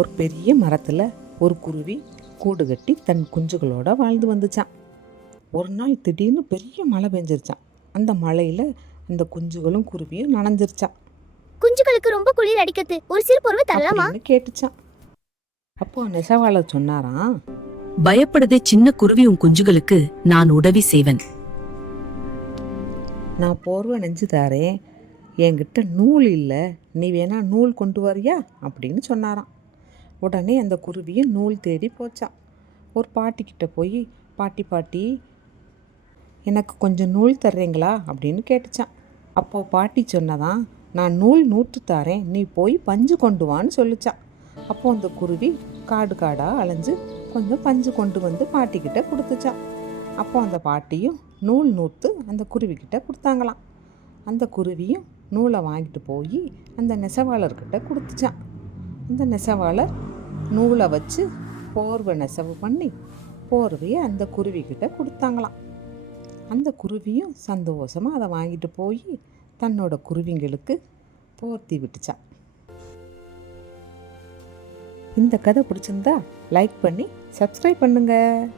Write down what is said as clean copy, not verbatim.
ஒரு பெரிய மரத்தில் ஒரு குருவி கூடு கட்டி தன் குஞ்சுகளோட வாழ்ந்து வந்துச்சான். ஒரு நாள் திடீர்னு பெரிய மழை பெஞ்சிருச்சான். அந்த மழையில் அந்த குஞ்சுகளும் குருவியும் நனைஞ்சிருச்சான். குஞ்சுகளுக்கு ரொம்ப குளிர் அடிக்குது, ஒரு சிறு பொருள் தரலாமா அப்படின்னு கேட்டுச்சான். அப்போ நெசவாளர் சொன்னாராம், பயப்படுதே சின்ன குருவி, உன் குஞ்சுகளுக்கு நான் உதவி செய்வேன். நான் போர்வை நெஞ்சு தாரேன், என்கிட்ட நூல் இல்லை, நீ வேணா நூல் கொண்டு வரியா அப்படின்னு சொன்னாராம். உடனே அந்த குருவியும் நூல் தேடி போச்சான். ஒரு பாட்டிக்கிட்ட போய், பாட்டி எனக்கு கொஞ்சம் நூல் தர்றீங்களா அப்படின்னு கேட்டுச்சான். அப்போது பாட்டி சொன்னதான், நான் நூல் 100 தாரேன், நீ போய் பஞ்சு கொண்டு வான்னு சொல்லிச்சான். அப்போது அந்த குருவி காடு காடாக அலைஞ்சு கொஞ்சம் பஞ்சு கொண்டு வந்து பாட்டிக்கிட்ட கொடுத்துச்சான். அப்போ அந்த பாட்டியும் நூல் 100 அந்த குருவிக்கிட்ட கொடுத்தாங்களாம். அந்த குருவியும் நூலை வாங்கிட்டு போய் அந்த நெசவாளர்கிட்ட கொடுத்துச்சான். அந்த நெசவாளர் நூலை வச்சு போர்வை நெசவு பண்ணி போர்வையை அந்த குருவிக்கிட்ட கொடுத்தாங்களாம். அந்த குருவியும் சந்தோஷமாக அதை வாங்கிட்டு போய் தன்னோட குருவிங்களுக்கு போர்த்தி விட்டுச்சான். இந்த கதை பிடிச்சிருந்தா லைக் பண்ணி சப்ஸ்கிரைப் பண்ணுங்கள்.